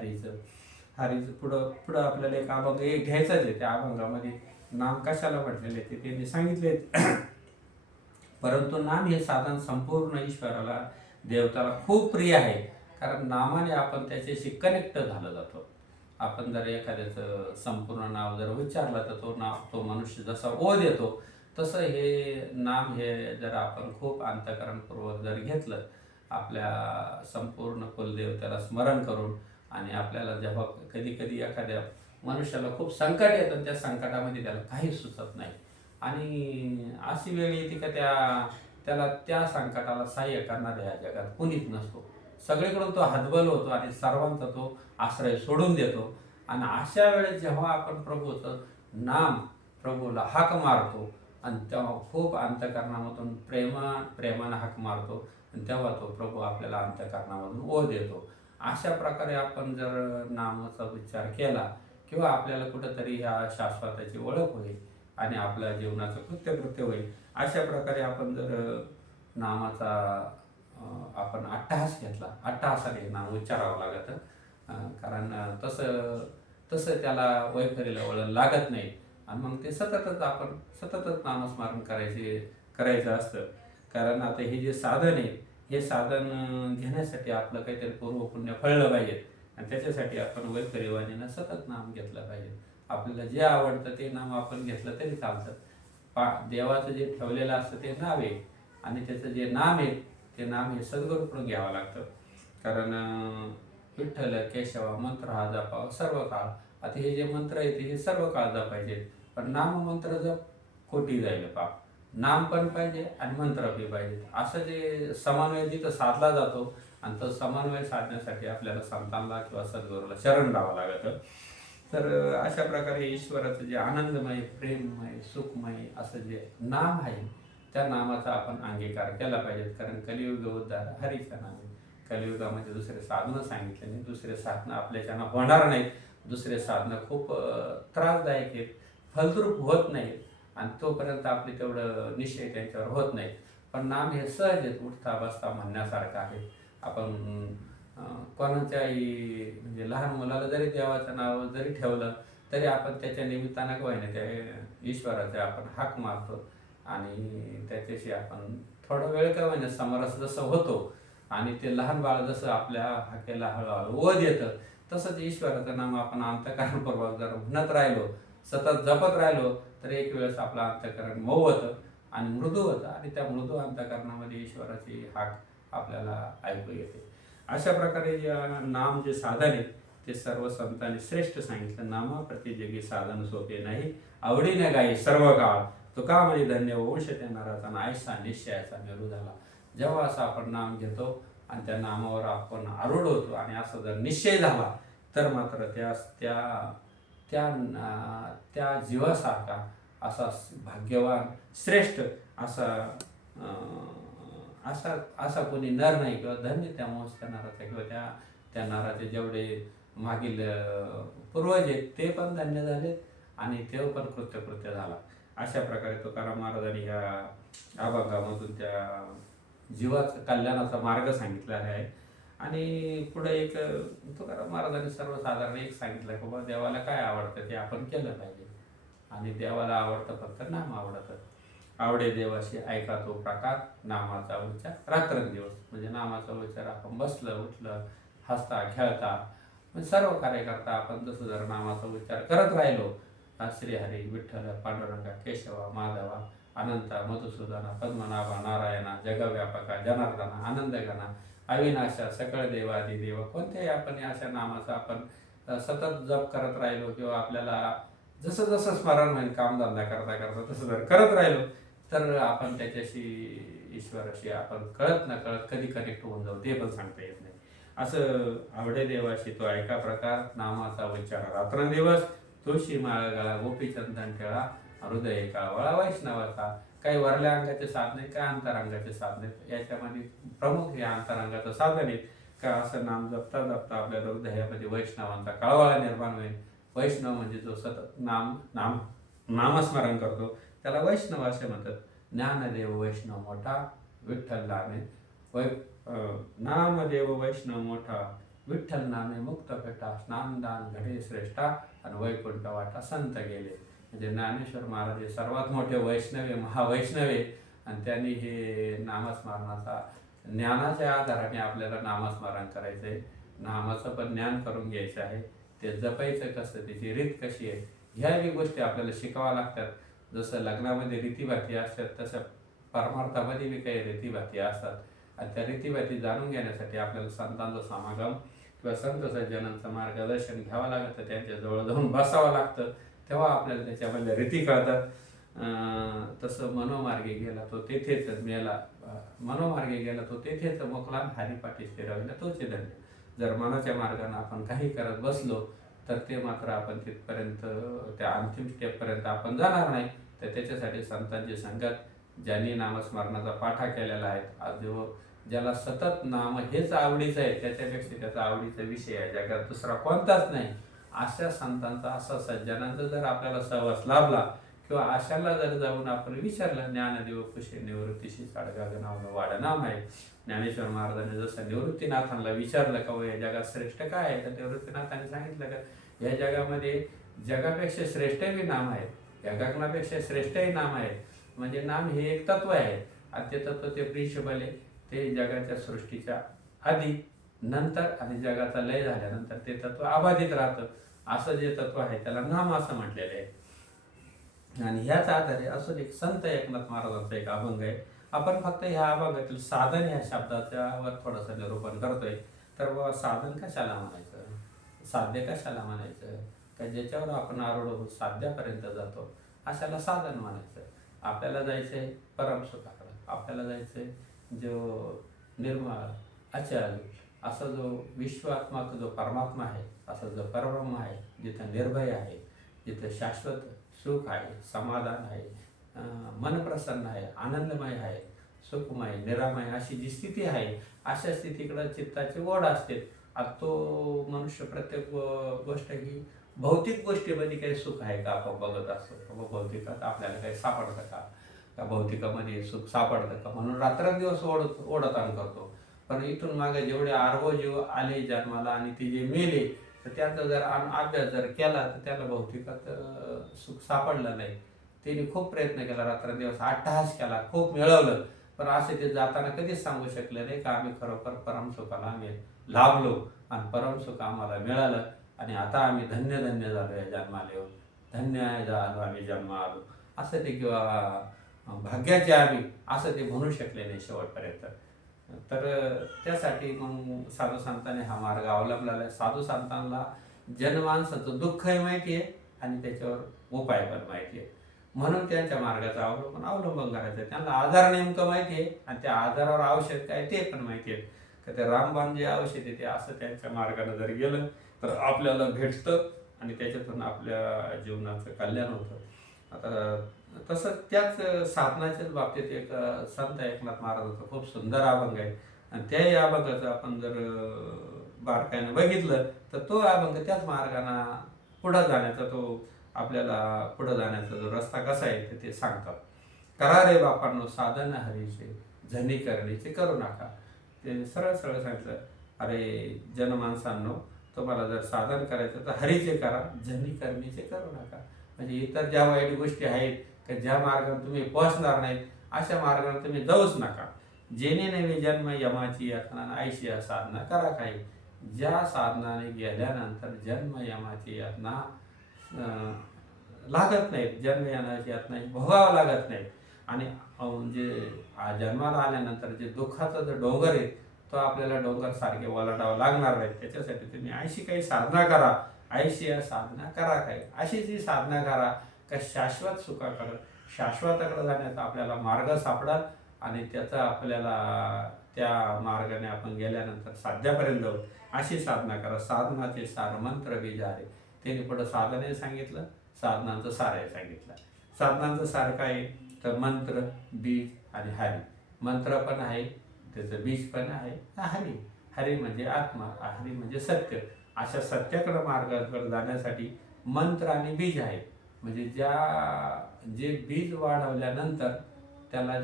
हरीचं पुढं पुढं आपल्याला एक अभंग घ्यायचाच आहे. त्या अभंगामध्ये नाम कशाला म्हटलेले ते त्यांनी सांगितले. परंतु नाम हे साधन संपूर्ण ईश्वराला, देवताला खूप प्रिय आहे. कारण नामाने आपण त्याच्याशी कनेक्ट झालं जातो. आपण जर एखाद्याचं संपूर्ण नाव जर उच्चारलं तर तो मनुष्य जसा ओढ येतो, तसं हे नाम हे जर आपण खूप अंतःकरणपूर्वक जर घेतलं, आपल्या संपूर्ण कुलदेवतेला स्मरण करून, आणि आपल्याला जेव्हा कधी कधी एखाद्या मनुष्याला खूप संकट येतं, त्या संकटामध्ये त्याला काही सुचत नाही आणि अशी वेळ येते का त्याला त्या संकटाला सहाय्य करणाऱ्या या जगात कुणीच नसतो. सगळीकडून तो हतबल होतो आणि सर्वांचा तो आश्रय सोडून देतो. आणि अशा वेळेस जेव्हा आपण प्रभूचं नाम, प्रभूला हाक मारतो आणि तेव्हा खूप अंतःकरणामधून प्रेमानं हाक मारतो आणि तेव्हा तो प्रभू आपल्याला अंतःकरणामधून ओढ देतो. अशा प्रकारे आपण जर नामाचा उच्चार केला किंवा आपल्याला कुठंतरी ह्या शाश्वताची ओळख होईल आणि आपल्या जीवनाचं कृत्य होईल. अशा प्रकारे आपण जर नामाचा आपण अट्टहास घेतला, अट्टहासाने नाम उच्चारावं लागतं. कारण तसं त्याला वैखरीला वळण लागत नाही आणि मग ते सततच नामस्मरण करायचं असतं. कारण आता हे जे साधन आहे, हे साधन घेण्यासाठी आपलं काहीतरी पूर्वपुण्य फळलं पाहिजे आणि त्याच्यासाठी आपण वैखरीवाणीनं सतत नाम घेतलं पाहिजे. आपल्याला जे आवडतं ते नाम आपण घेतलं तरी चालतं. देवाचं जे ठेवलेलं असतं ते नाव आहे आणि त्याचं जे नाम आहे ते नाम हे सद्गुरूकडून घ्यावं लागतं. कारण विठ्ठल केशवा मंत्र हा जपावा सर्व काळ. आता हे जे मंत्र आहेत हे सर्व काळ जपायचे, पण नाम मंत्र जप खोटी जाईल पाप. नाम पण पाहिजे आणि मंत्र बी पाहिजे. असं जे समन्वय जिथं साधला जातो आणि तो समन्वय साधण्यासाठी आपल्याला संतांना किंवा सद्गुरूला शरण लावावं लागतं. तर अशा प्रकारे ईश्वराचं जे आनंदमय, प्रेममय, सुखमय असं जे नाम आहे, त्या नामाचा आपण अंगीकार केला पाहिजे. कारण कलियुग उद्धार हरीचं नाम आहे. कलियुगामध्ये दुसरे साधनं सांगितले नाही, दुसरे साधनं आपल्याच्यानं होणार नाहीत. दुसरे साधनं खूप त्रासदायक आहेत, फलद्रूप होत नाहीत आणि तोपर्यंत आपले तेवढं निश्चय त्यांच्यावर होत नाहीत. पण नाम हे सहज आहेत, उठता बसता म्हणण्यासारखं आहे. आपण कोणाच्याही म्हणजे लहान मुलाला जरी देवाचं नाव जरी ठेवलं तरी आपण त्याच्या निमित्तानं का होईना त्या ईश्वराचे आपण हाक मारतो आणि त्याच्याशी आपण थोडा वेळ का होईना समरस जसं होतो आणि ते लहान बाळ जसं आपल्या हाकेला हळूहळू ओढ येतं, तसंच ईश्वराचं नाम आपण अंतःकरणपूर्वक जर म्हणत राहिलो, सतत जपत राहिलो, तर एक वेळेस आपलं अंतःकरण मऊ होतं आणि मृदू होतं आणि त्या मृदू अंतःकरणामध्ये ईश्वराची हाक आपल्याला ऐकू येते. अशा प्रकारे नाम जे साधन आहे ते सर्व संतांनी श्रेष्ठ सांगितलं. नामाप्रती जगी साधन सोपे नाही, आवडीने गाई सर्व काळ. तुका म्हणे धन्य वंश त्या नराचा नायसा निश्चयाचा मेरू झाला. जेव्हा असं आपण नाम घेतो आणि त्या नामावर आपण आरूढ होतो आणि असं जर निश्चय झाला तर मात्र त्या त्या त्या त्या जीवासारखा असा भाग्यवान श्रेष्ठ असा असा असा कोणी नर नाही किंवा धन्य त्या वंश त्या नराचा किंवा त्या त्या नराचे जेवढे मागील पूर्वज आहेत ते पण धन्य झाले आणि ते पण कृत्य झाला. अशा प्रकारे तुकाराम महाराजांनी ह्या अभंगामधून त्या जीवाचा कल्याणाचा मार्ग सांगितला आहे. आणि पुढे एक तुकाराम महाराजांनी सर्वसाधारण एक सांगितलं की बाबा देवाला काय आवडतं ते आपण केलं पाहिजे आणि देवाला आवडतं फक्त नाम आवडतं. आवडे देवाशी ऐका तो प्रकार नामाचा उच्चार रात्रंदिवस. म्हणजे नामाचा उच्चार आपण बसलं उठलं हसता खेळता म्हणजे सर्व कार्य करता आपण जसं जर नामाचा उच्चार करत राहिलो श्रीहरी विठ्ठल पांडुरंगा केशवा माधवा अनंता मधुसूदना पद्मनाभा नारायणा जगव्यापका जनार्दना आनंदगणा अविनाशा सकळ देवादी देव कोणत्याही आपण अशा नामाचा आपण सतत जप करत राहिलो किंवा आपल्याला जसं जसं स्मरण होईल कामधंदा करता करता तसं जर करत राहिलो तर आपण त्याच्याशी ईश्वराशी आपण कळत न कळत कधी कनेक्ट होऊन जाऊ ते पण सांगता येत नाही. असं आवडे देवाशी तो ऐका प्रकार नामाचा उच्चार रात्रंदिवस. तुळशी माळ गळा गोपीचंदन ठेळा हृदय कावळा वैष्णवाचा. काही वरल्या अंगाचे साधने काय अंतरांगाचे साधने. याच्यामध्ये प्रमुख हे अंतरांगाचं साधन आहे का असं नाम जपता जपता आपल्या हृदयामध्ये वैष्णवांचा कळवळा निर्माण होईल. वैष्णव म्हणजे जो सतत नामस्मरण करतो त्याला वैष्णव असे म्हणतात. ज्ञानदेव वैष्णव मोठा विठ्ठल नामे नामदेव वैष्णव मोठा विठ्ठल नामे मुक्त पेटा स्नानदान घडे श्रेष्ठा आणि वैकुंठ वाटा संत गेले. म्हणजे ज्ञानेश्वर महाराज हे सर्वात मोठे वैष्णवे महावैष्णवे आणि त्यांनी हे नामस्मरणाचा ज्ञानाच्या आधाराने आपल्याला नामस्मरण करायचं आहे. नामाचं पण ज्ञान करून घ्यायचं आहे. ते जपायचं कसं त्याची रीत कशी आहे ह्या बी गोष्टी आपल्याला शिकाव्या लागतात. जसं लग्नामध्ये रीतीभाती असतात तसं परमार्थामध्ये बी काही रीतीभाती असतात आणि त्या रीतीभाती जाणून घेण्यासाठी आपल्याला संतांचा समागम किंवा संत सज्जनांचं मार्गदर्शन घ्यावं लागतं. त्यांच्याजवळ जाऊन बसावं लागतं तेव्हा आपल्याला त्याच्यामध्ये रीती कळतात. तसं मनोमार्गे गेला तो तेथेच मेला मनोमार्गे गेला तो तेथेच मोकला हरिपाठी स्थिरावला तोच धन्य. जर मनाच्या मार्गाने आपण काही करत बसलो तर ते मात्र आपण तिथपर्यंत त्या अंतिम स्टेपपर्यंत आपण जाणार नाही. तर त्याच्यासाठी संतांची संगत ज्यांनी नामस्मरणाचा पाठा केलेला आहे आज ज्याला सतत नाम हेच आवडीचं आहे त्याच्यापेक्षा त्याचा आवडीचा विषय आहे जगात दुसरा कोणताच नाही. अशा संतांचा असा सज्जनांचा जर आपल्याला सहवास लाभला किंवा अशाला जर जाऊन आपण विचारलं ज्ञानदेव कुशे निवृत्तीशी साडगाग नाव वाडनाम आहे. ज्ञानेश्वर महाराजांनी जसं निवृत्तीनाथांना विचारलं का या जगात श्रेष्ठ काय आहे तर निवृत्तीनाथांनी सांगितलं का या जगामध्ये जगापेक्षा श्रेष्ठही नाम आहेत जगापेक्षा श्रेष्ठही नाम आहेत. म्हणजे नाम हे एक तत्व आहे आणि ते तत्व ते प्रिन्सिपल आहे. ते जगाच्या सृष्टीच्या आधी नंतर आणि जगाचा लय झाल्यानंतर ते तत्व अबाधित राहतं. असं जे तत्व आहे त्याला नाम असं म्हटलेलं आहे. आणि ह्याच आधारे असून एक संत एकनाथ महाराजांचा एक अभंग आहे. आपण फक्त ह्या अभंगातील साधन ह्या शब्दाच्यावर थोडंसं निरूपण करतोय. तर बाबा साधन कशाला म्हणायचं साध्य कशाला म्हणायचं का ज्याच्यावर आपण आरूढ होऊन साध्यापर्यंत जातो अशाला साधन म्हणायचं. आपल्याला जायचंय परमसुखाकडे आपल्याला जायचंय जो निर्मळ अचल असा जो विश्वात्मक जो परमात्मा आहे असा जो परब्रह्म आहे जिथं निर्भय आहे जिथं शाश्वत सुख आहे समाधान आहे मन प्रसन्न आहे आनंदमय आहे सुखमय निरामय अशी जी स्थिती आहे अशा स्थितीकडे चित्ताची ओढ असते. आता तो मनुष्य प्रत्येक गोष्ट ही भौतिक गोष्टीमध्ये काही सुख आहे का आपण बघत असतो. भौतिकात आपल्याला काही सापडतं का भौतिकामध्ये सुख सापडतं का म्हणून रात्रंदिवस ओढताण करतो. पण इथून मागे जेवढे आर्व जीव आले जन्माला आणि ते जे मेले तर त्याचा जर अभ्यास जर केला तर त्याला भौतिकात सुख सापडलं नाही. त्यांनी खूप प्रयत्न केला रात्रंदिवस अट्टहास केला खूप मिळवलं पण असे ते जाताना कधीच सांगू शकले नाही का आम्ही खरोखर परमसुखाला आम्ही लाभलो आणि परमसुख आम्हाला मिळालं आणि आता आम्ही धन्य धन्य झालो या जन्माला येऊन धन्य झालो आम्ही जन्म आलो असं ते किंवा भाग्याचे आम्ही असं ते म्हणू शकले नाही शेवटपर्यंत. तर त्यासाठी मग साधू संतांनी हा मार्ग अवलंबलेला आहे. साधू संतांना जनमानसाचं दुःखही माहिती आहे आणि त्याच्यावर उपाय पण माहिती आहे, म्हणून त्यांच्या मार्गाचा अवलंबन करायचं आहे. त्यांना आजार नेमकं माहिती आहे आणि त्या आजारावर औषध काय ते पण माहिती आहे. का ते रामबाण जे औषध आहे ते असं त्यांच्या मार्गाने जर गेलं तर आपल्याला भेटतं आणि त्याच्यातून आपल्या जीवनाचं कल्याण होतं. आता तसंच त्याच साधनाच्याच बाबतीत एक संत एकनाथ महाराजांचा खूप सुंदर अभंग आहे आणि त्याही अभंगाचं आपण जर बारकाईनं बघितलं तर तो अभंग त्याच मार्गाने पुढं जाण्याचा आपल्याला पुढं जाण्याचा जो रस्ता कसा आहे ते सांगतात. करा रे बापांनो साधन हरीचे, झनी करणीचे करू नका. ते सरळ सरळ सांगितलं, अरे जनमानसांनो, तुम्हाला जर साधन करायचं तर हरीचे करा, झनी करणीचे करू नका. म्हणजे इतर ज्या वाईट गोष्टी आहेत की ज्या मार्गाने तुम्ही पोहोचणार नाहीत अशा मार्गाने तुम्ही जाऊच नका. जेणे नवे जन्म यमाची यातना, आयशी साधना करा काही. ज्या साधनाने गेल्यानंतर जन्म यमाची यातना लागत नाहीत, जन्म येण्याची यातना भोगावं लागत नाहीत आणि म्हणजे जन्माला आल्यानंतर जे दुःखाचा जो डोंगर आहे तो आपल्याला डोंगर सारखे ओलांडावं लागणार नाही. त्याच्यासाठी तुम्ही अशी काही साधना करा, आयशी साधना करा काही. अशी जी साधना करा का शाश्वत सुखाकडं, शाश्वताकडे जाण्याचा आपल्याला मार्ग सापडाल आणि त्याचा आपल्याला त्या मार्गाने आपण गेल्यानंतर साध्यापर्यंत जाऊ. अशी साधना करा. साधनाचे सार मंत्र बीज आहे. त्यांनी पुढं साधने सांगितलं, साधनांचं सार आहे सांगितलं. साधनांचं सार काय तर मंत्र, बीज आणि हरी. मंत्र पण आहे, त्याचं बीज पण आहे हरी. हरी म्हणजे आत्मा, हरी म्हणजे सत्य. अशा सत्याकडे मार्गाकडे जाण्यासाठी मंत्र आणि बीज आहे. म्हणजे जे बीज वाढवल्यानंतर त्याला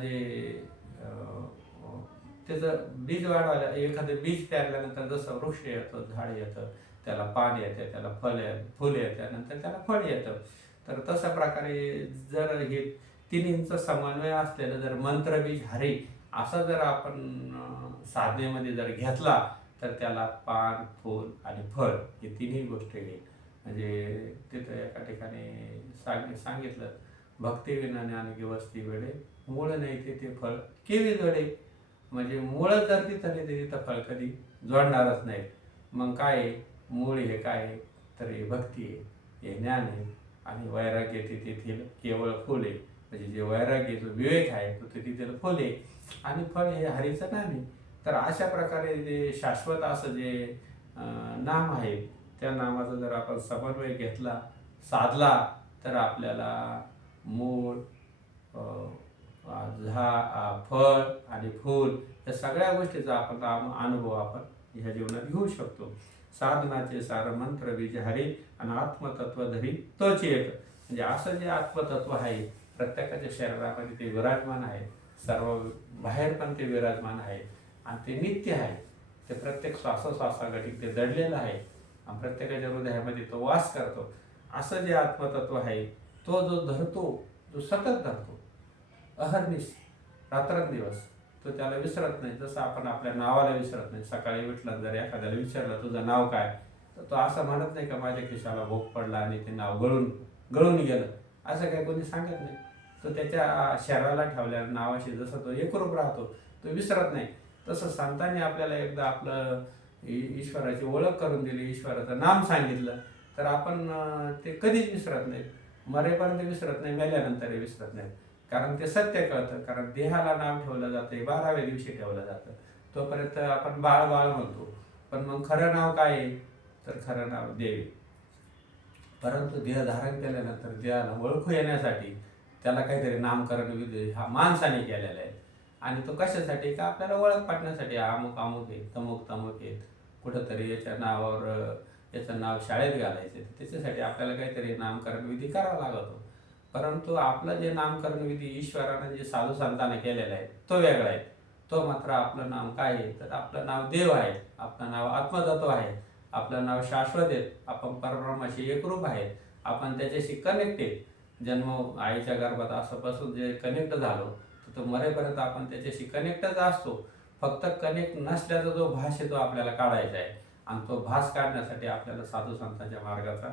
त्याचं बीज वाढवायला, एखादं बीज पेरल्यानंतर जसं वृक्ष येतं, झाड येतं, त्याला पान येतं, त्याला फुल येतं, नंतर त्याला फळ येतं. तर तशा प्रकारे जर हे तिन्हींचा समन्वय असलेलं जर मंत्रबीज हरी असा जर आपण साधनेमध्ये जर घेतला तर त्याला पान, फूल आणि फळ हे तिन्ही गोष्टी घेईल. म्हणजे तिथं एका ठिकाणी सांगितलं, भक्ती विना ज्ञान वस्ती वेळे, मूळ नाही ते फळ केवी जोडे. म्हणजे मूळ जर तिथं नाही तिथं फळ कधी जोडणारच नाही. मग काय आहे मूळ? हे काय आहे तर हे भक्ती आहे, हे ज्ञान आहे आणि वैराग्य तेथील केवळ फुल आहे. म्हणजे जे वैराग्य जो विवेक आहे तो तिथील फुल आहे आणि फळ हे हरीचं नाम आहे. तर अशा प्रकारे जे शाश्वत असं जे नाम आहे त्या नामाचा जर आपण समन्वय घेतला, साधला तर आपल्याला मूळ, फळ आणि फूल या सगळ्या गोष्टीचा आपण अनुभव आपण ह्या जीवनात घेऊ शकतो. साधनाचे सार मंत्र बीज हरी आणि आत्मतत्व धरी तोच एक. म्हणजे असं जे आत्मतत्व आहे प्रत्येकाच्या शरीरामध्ये ते विराजमान आहे, सर्व बाहेर पण ते विराजमान आहे आणि ते नित्य आहे. ते प्रत्येक श्वासोश्वासासाठी ते दडलेलं आहे आणि प्रत्येकाच्या हृदयामध्ये तो वास करतो. असं जे आत्मतत्व आहे तो जो धरतो, जो सतत धरतो अहर्निश, रात्रंदिवस, तो त्याला विसरत नाही. जसं आपण आपल्या नावाला विसरत नाही. सकाळी उठलं जर एखाद्याला विचारलं तुझं नाव काय, तर तो असं म्हणत नाही का माझ्या खिशाला भोग पडला आणि ते नाव गळून गेलं, असं काही कोणी सांगत नाही. तो त्याच्या शरीराला ठेवल्या नावाशी जसं तो एकरूप राहतो, तो विसरत नाही. तसं संतांनी आपल्याला एकदा आपलं ईश्वराची ओळख करून दिली, ईश्वराचं नाम सांगितलं तर आपण ते कधीच विसरत नाही. मरेपर्यंत विसरत नाही, मेल्यानंतरही विसरत नाही. कारण ते सत्य कळतं. कारण देहाला नाव ठेवलं जातं 12व्या दिवशी ठेवलं जातं. तोपर्यंत आपण बाळ बाळ म्हणतो, पण मग खरं नाव काय आहे तर खरं नाव देव. परंतु देह धारण केल्यानंतर देहाला ओळखू येण्यासाठी त्याला काहीतरी नामकरण विधी हा माणसाने केलेला आहे. आणि तो कशासाठी का आपल्याला ओळख पाडण्यासाठी. अमुक अमुक आहे, तमुक तमुक आहे, कुठंतरी याच्या नावावर याचं नाव शाळेत घालायचं, त्याच्यासाठी आपल्याला काहीतरी नामकरण विधी करावा लागतो. परंतु आपलं जे नामकरण विधी ईश्वरानं जे साधू संतांना केलेला आहे तो वेगळा आहे. तो मात्र आपलं नाव काय आहे तर आपलं नाव देव आहे, आपलं नाव आत्मतत्व आहे, आपलं नाव शाश्वत आहे, आपण परब्रह्माशी एकरूप आहे, आपण त्याच्याशी कनेक्टेड. जन्म आईच्या गर्भात असं बसून जे कनेक्ट झालो तर मरेपर्यंत आपण त्याच्याशी कनेक्टच असतो. फक्त कनेक्ट नसल्याचा जो भास आहे तो आपल्याला काढायचा आहे आणि तो भास काढण्यासाठी आपल्याला साधू संतांच्या मार्गाचा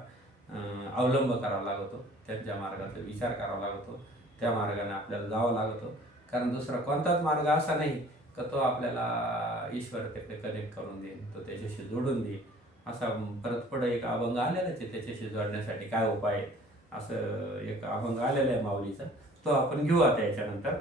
अवलंब करावा लागतो, त्यांच्या मार्गाचा विचार करावा लागतो, त्या मार्गाने आपल्याला जावं लागतं. कारण दुसरा कोणताच मार्ग असा नाही का तो आपल्याला ईश्वराकडे कनेक्ट करून देईल, तो त्याच्याशी जोडून देईल. असा परत पुढे एक अभंग आलेलाच आहे त्याच्याशी जोडण्यासाठी काय उपाय आहे, असं एक अभंग आलेला आहे माऊलीचा, तो आपण घेऊ आता याच्यानंतर.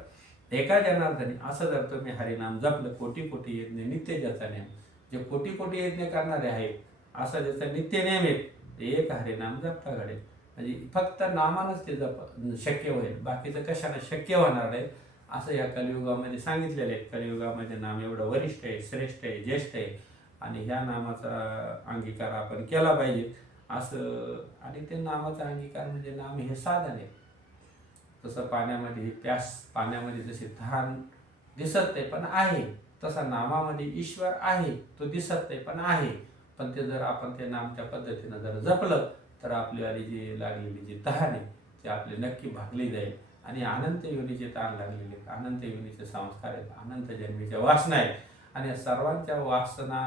एका जनार्दनी असं जर तुम्ही हरिनाम जपलं, कोटी कोटी यज्ञ नित्य ज्याचा नेम, जे कोटी कोटी यज्ञ करणारे आहेत असं ज्याचा नित्य नेम आहे, ते एक हरिनाम जपता घडेल. म्हणजे फक्त नामानच ते शक्य होईल, बाकीचं कशानं शक्य होणार नाही असं या कलियुगामध्ये सांगितलेलं आहे. कलियुगामध्ये नाम एवढं वरिष्ठ आहे, श्रेष्ठ आहे, ज्येष्ठ आहे, आणि ह्या नामाचा अंगीकार आपण केला पाहिजे असं. आणि ते नामाचा अंगीकार म्हणजे नाम हे साधन आहे. तसं पाण्यामध्ये प्यास, पाण्यामध्ये जसे तहान दिसत नाही पण आहे, तसा नामामध्ये ईश्वर आहे, तो दिसत नाही पण आहे. पण ते जर आपण ते नाम त्या पद्धतीनं जर जपलं तर आपल्याला जी लागलेली जी तहान आहे ती आपली नक्की भागली जाईल. आणि अनंत योनीचे ताण लागलेले, अनंत योनीचे संस्कार आहेत, अनंत जन्मीच्या वासना आहेत, आणि या सर्वांच्या वासना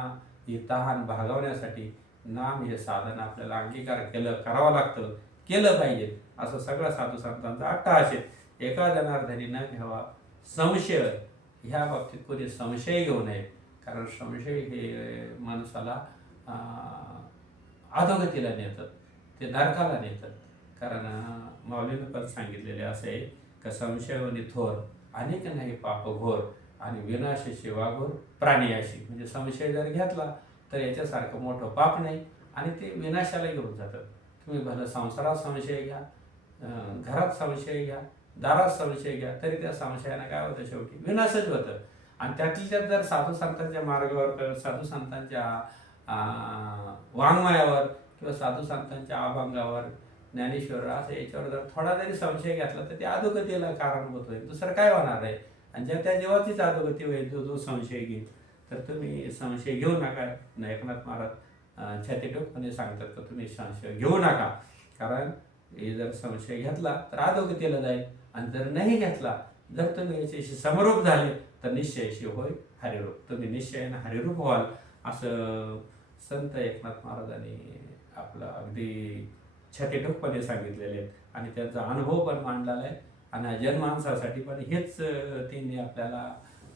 ही तहान भागवण्यासाठी नाम हे साधन आपल्याला अंगीकार करावं लागतं, केलं पाहिजे असं सगळं साधू संतांचा अट्टहास आहे. एका जनार्दनी न घ्यावा संशय, ह्या बाबतीत कोणी संशय घेऊ नये, कारण संशय हे माणसाला अधोगतीला नेतात, ते नरकाला नेतात. कारण माऊलीनं पण सांगितलेले असे आहे का संशयवनी थोर अनेक नाही पाप घोर, आणि विनाशाशी वाघोर प्राणीयाशी. म्हणजे संशय जर घेतला तर याच्यासारखं मोठं पाप नाही, आणि ते विनाशाला घेऊन जातात. तुम्ही भलं संसारात संशय घ्या, घरात संशय घ्या, दारात संशय घ्या, तरी त्या संशयानं काय होतं, शेवटी विनाशच होतं. आणि त्यातल्या त्यात जर साधू संतांच्या मार्गावर, साधू संतांच्या वाङ्मयावर किंवा साधू संतांच्या अभंगावर, ज्ञानेश्वर असं याच्यावर जर थोडा जरी संशय घेतला तर ते अधोगतीला कारणभूत होईल, दुसरं काय होणार आहे. आणि ज्या त्या जीवाचीच अधोगती होईल जो संशय घेईल. तर तुम्ही संशय घेऊ नका. एकनाथ महाराज छातीटोकपणे सांगतात का तुम्ही संशय घेऊ नका, कारण हे जर संशय घेतला तर अधोगतीला जाईल, आणि जर नाही घेतला, जर तुम्ही याच्याशी समरूप झाले तर निश्चयाशी होय हरिरूप, तुम्ही निश्चयाने हरिरूप व्हाल असं संत एकनाथ महाराजांनी आपलं अगदी छातीटोकपणे सांगितलेले आहेत. आणि त्यांचा अनुभव पण मांडलेला आहे, आणि जनमानसासाठी पण हेच त्यांनी आपल्याला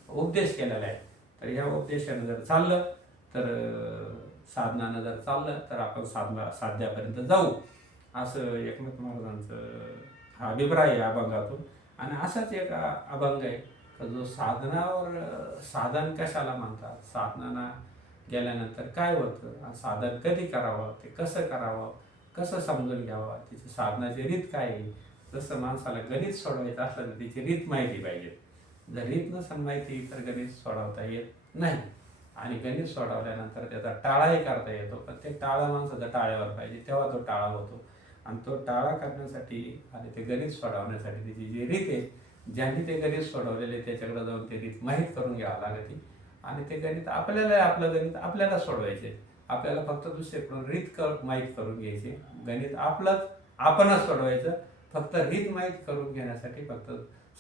उपदेश केलेला आहे. तर ह्या उपदेशानं जर चाललं, तर साधनानं जर चाललं, तर आपण साध्यापर्यंत जाऊ असं एकनाथ महाराजांचं हा अभिप्राय आहे अभंगातून. आणि असाच एक अभंग आहे जो साधनावर, साधन कशाला म्हणतात, साधनाला गेल्यानंतर काय होतं, साधन कधी करावं, ते कसं करावं, कसं समजून घ्यावं, त्याची साधनाची रीत काय आहे. जसं माणसाला गणित सोडवायचं असलं तर त्याची रीत माहिती पाहिजे. जर रीत नसेल माहिती तर गणित सोडवता येत नाही. आणि गणित सोडवल्यानंतर त्याचा टाळाही करता येतो, पण ते टाळा माणसाचा टाळ्यावर पाहिजे, तेव्हा तो टाळा होतो. आणि तो टाळा करण्यासाठी आणि ते गणित सोडवण्यासाठी त्याची जी रीत आहे, ज्यांनी ते गणित सोडवलेले त्याच्याकडे जाऊन ते रीत माहीत करून घ्यावं लागते. आणि ते गणित आपल्याला, आपलं गणित आपल्याला सोडवायचे, आपल्याला फक्त दुसरीकडून रीत माहीत करून घ्यायची. गणित आपलंच आपणच सोडवायचं. फक्त रीत माहीत करून घेण्यासाठी फक्त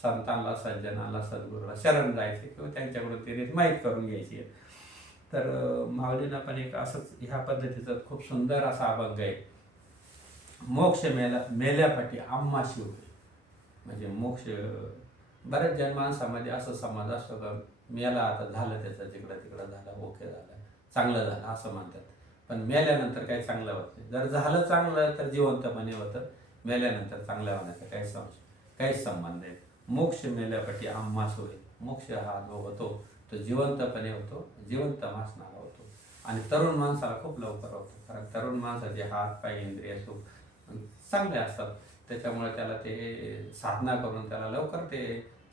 संतांना, सज्जनाला, सद्गुरूला शरण जायचे किंवा त्यांच्याकडून ती रीत माहीत करून घ्यायची. तर माऊलीनं पण एक असंच ह्या पद्धतीचं खूप सुंदर असा अभंग आहे. मोक्ष मेल्यापाठी आम्हाशी होते. म्हणजे मोक्ष, बऱ्याच जनमानसामध्ये असं समज असतो का मेला आता झालं, त्याचं जिकडं तिकडं झालं, ओके झालं, चांगलं झालं असं म्हणतात. पण मेल्यानंतर काही चांगलं होत नाही. जर झालं चांगलं तर जिवंतपणे होतं, मेल्यानंतर चांगलं होण्याचा काहीच संबंध नाही. मोक्ष मेल्यापाठी आम्हास होईल. मोक्ष हा जो होतो तो जिवंतपणे होतो, जिवंत मासणारा होतो. आणि तरुण माणसाला खूप लवकर होतो, कारण तरुण माणसाचे हात पाय इंद्रिय सुख चांगले असतात, त्याच्यामुळे त्याला ते साधना करून त्याला लवकर ते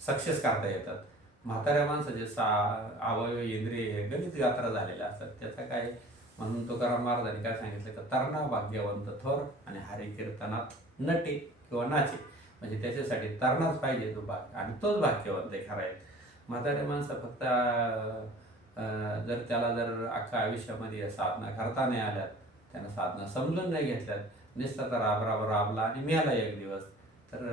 सक्सेस करता येतात. म्हाताऱ्या माणसाचे अवयव इंद्रिय हे गणित गात्रा झालेले असतात. त्याचा काय म्हणून तुकाराम महाराजांनी काय सांगितलं का तरणा भाग्यवंत थोर आणि हरिकीर्तनात नटे किंवा नाचे. म्हणजे त्याच्यासाठी तरणाच पाहिजे तो भाग, आणि तोच भाग्यवंत आहे खरा आहे. म्हातारे माणसं फक्त जर त्याला जर अख्खा आयुष्यामध्ये साधना करता नाही आल्यात, त्यांना साधना समजून नाही घेतल्यात, नुसतं तर राबला आणि मेला एक दिवस, तर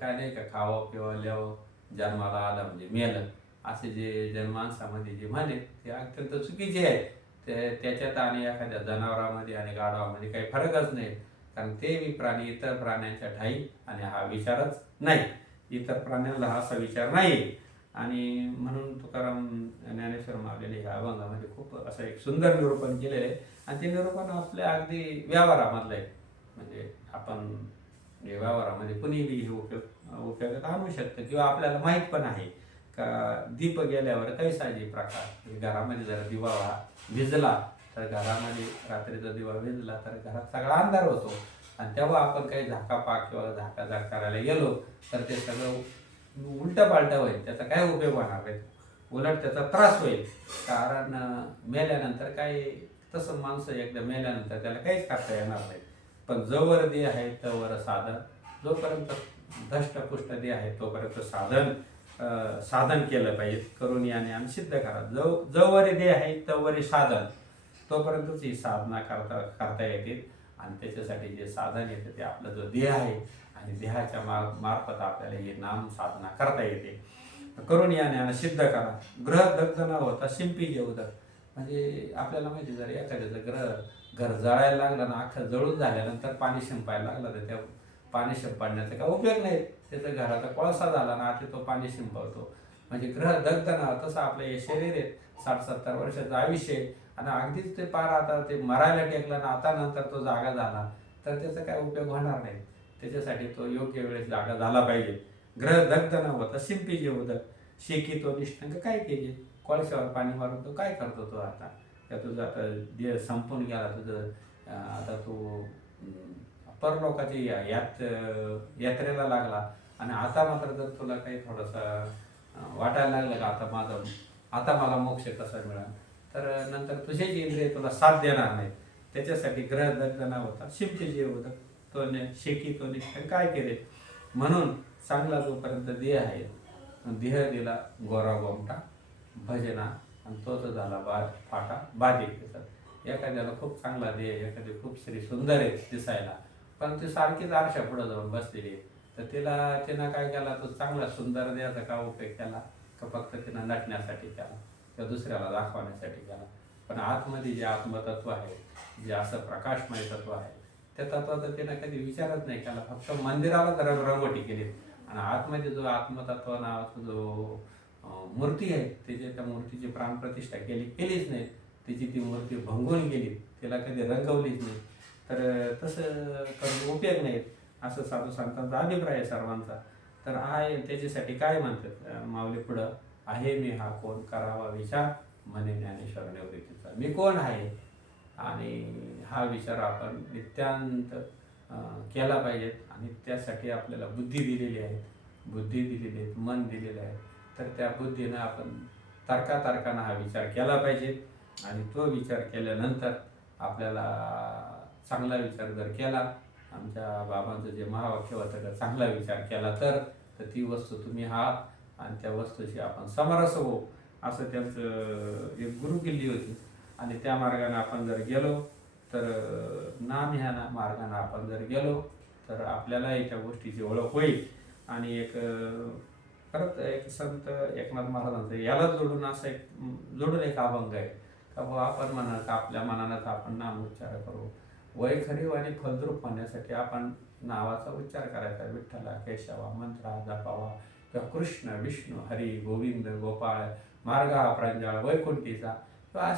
काय नाही का खावं पिवं ल्यावं जन्माला आला म्हणजे मेलं, असे जे जनमानसामध्ये जे म्हणे ते अत्यंत चुकीचे आहे. त्याच्यात आणि एखाद्या जनावरामध्ये आणि गाढवामध्ये काही फरकच नाही, कारण ते बी प्राणी इतर प्राण्यांच्या ठाई, आणि हा विचारच नाही. इतर प्राण्यांना हा असा विचार नाही. आणि म्हणून तुकाराम ज्ञानेश्वर माऊलीने ह्या अभंगामध्ये खूप असं एक सुंदर निरूपण केलेलं आहे. आणि ते निरूपण आपल्या अगदी व्यवहारामधलं आहे. म्हणजे आपण व्यवहारामध्ये कुणीही हे उपयोगात आणू शकतं, किंवा आपल्याला माहीत पण आहे का दीप गेल्यावर कैसाजी प्रकार. घरामध्ये जर दिवा विजला तर घरामध्ये रात्रीचा दिवा विजला तर घरात सगळा अंधार होतो. आणि तेव्हा आपण काही झाकापाक किंवा झाकाझाक करायला गेलो तर ते सगळं उलटं पालटं होईल, त्याचा काय उपयोग होणार नाही, उलट त्याचा त्रास होईल. कारण मेल्यानंतर काही तसं माणसं एकदा मेल्यानंतर त्याला काहीच करता येणार नाही. पण जोवर देह आहे तोवर साधन, जोपर्यंत धष्टपुष्ट देह आहे तोपर्यंत साधन केलं पाहिजे. करून याने आणि सिद्ध करा. जोवरी देह आहे तोवरी साधन, तोपर्यंतच ही साधना करता येते. आणि त्याच्यासाठी जे साधन येतं ते आपला जो देह आहे, आणि देहाच्या मार्फत आपल्याला हे नाम साधना करता येते. करून या ज्ञान सिद्ध करा. ग्रह दग्ध न होता शिंपी जे उदक. म्हणजे आपल्याला माहिती, जर एखाद्याचं घर जळायला लागलं ना, अख्खं जळून झाल्यानंतर पाणी शिंपायला लागलं तर त्या पाणी शिंपडण्याचा काय उपयोग नाही. त्याचा घराचा कोळसा झाला ना, आता तो पाणी शिंपवतो. म्हणजे ग्रह दग्ध न, तसं आपलं हे शरीर आहे, 60-70 वर्षाचं आयुष्य आहे, आणि अगदीच ते पार आता ते मरायला टेकलं ना, आता नंतर तो जागा झाला तर त्याचा काय उपयोग होणार नाही. त्याच्यासाठी तो योग्य वेळेस जागा झाला पाहिजे. ग्रह दग्ध न होता शिंपी जे उदक, शेकी तो निष्ठंग काय केले. कोळशावर पाणी मारून तो काय करतो तो आता. का तुझं आता देह संपून गेला तुझं, आता तू परलोकाची यात्रेला लागला, आणि आता मात्र जर तुला काही थोडंसं वाटायला लागलं का आता मला मोक्ष कसा मिळाला, तर नंतर तुझे जे इंद्रिय तुला साथ देणार नाही. त्याच्यासाठी ग्रह दग्ध न होता शिंपी जे उदक, तो शेकी तो निष्ठंग काय केले. म्हणून चांगला जोपर्यंत देह आहे, देह दिला गोरा गोमटा भजना, आणि तोच झाला फाटा बाधिक. एखाद्याला खूप चांगला देह, एखादी खूप स्त्री सुंदर आहे दिसायला, पण ती सारखीच आरशा पुढे जाऊन बसलेली आहे, तर तिनं काय केला, तो चांगला सुंदर देहाचा का उपयोग केला का फक्त तिनं नटण्यासाठी केला किंवा दुसऱ्याला दाखवण्यासाठी केला. पण आतमध्ये जे आत्मतत्व आहे, जे असं प्रकाशमय तत्व आहे, त्या तत्वाचा तिनं कधी विचारच नाही केला. फक्त मंदिराला तर रंगवटी केली, आणि आतमध्ये जो आत्मतत्व नावाचा जो मूर्ती आहे, त्या मूर्तीची प्राणप्रतिष्ठा केलीच नाही. तिची ती मूर्ती भंगून गेली, तिला कधी रंगवलीच नाही. तर तसं करून उपयोग नाही, असं साधू संतांचा अभिप्राय आहे सर्वांचा. तर आहे त्याच्यासाठी काय म्हणतात माऊली पुढं, आहे मी हा कोण करावा विचार, म्हणे ज्ञानेश्वर निवृत्तीचा. मी कोण आहे, आणि हा विचार आपण नित्यांत केला पाहिजे. आणि त्यासाठी आपल्याला बुद्धी दिलेली आहे, मन दिलेलं आहे. तर त्या बुद्धीनं आपण तर्कानं हा विचार केला पाहिजे. आणि तो विचार केल्यानंतर आपल्याला चांगला विचार जर केला, आमच्या बाबांचं जे महावाक्य होतं का चांगला विचार केला तर ती वस्तू तुम्ही आहात, आणि त्या वस्तूची आपण समरस होऊ, असं त्यांचं एक गुरुकिल्ली होती. आणि त्या मार्गाने आपण जर गेलो तर नाम ह्या मार्गाने आपण जर गेलो तर आपल्यालाही त्या गोष्टीची ओळख होईल. आणि परत एक संत एकनाथ महाराजांचं याला जोडून एक अभंग आहे का बाबा, आपण म्हणा का आपल्या मनानंच आपण नाम उच्चार करू. वैखरीव आणि फलद्रूप होण्यासाठी आपण नावाचा उच्चार करायचा. विठ्ठला, केशवा, मंत्रा जपावा, किंवा कृष्ण, विष्णू, हरी, गोविंद, गोपाळ, मार्गा, प्रांजळ, वैकुंठीचा, किंवा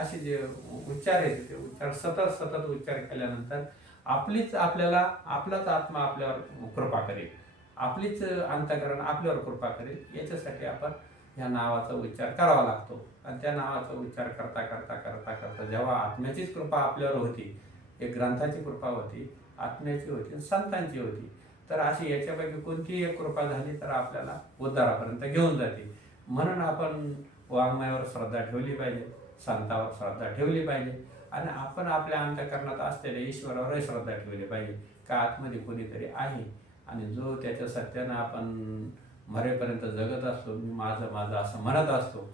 असे जे उच्चार आहेत ते उच्चार सतत उच्चार केल्यानंतर आपलाच आत्मा आपल्यावर कृपा करेल, आपलीच अंतःकरण आपल्यावर कृपा करेल. याच्यासाठी आपण ह्या नावाचा उच्चार करावा लागतो. आणि त्या नावाचा उच्चार करता जेव्हा आत्म्याचीच कृपा आपल्यावर होती, एक ग्रंथाची कृपा होती, आत्म्याची होती, संतांची होती, तर अशी याच्यापैकी कोणतीही एक कृपा झाली तर आपल्याला उद्धारापर्यंत घेऊन जाते. म्हणून आपण वाङ्मयावर श्रद्धा ठेवली पाहिजे, संतावर श्रद्धा ठेवली पाहिजे, आणि आपण आपल्या अंतःकरणात असलेल्या ईश्वरावरही श्रद्धा ठेवली पाहिजे का आतमध्ये कोणीतरी आहे. आणि जो त्याच्या सत्यानं आपण मरेपर्यंत जगत असतो, मी माझं असं म्हणत असतो,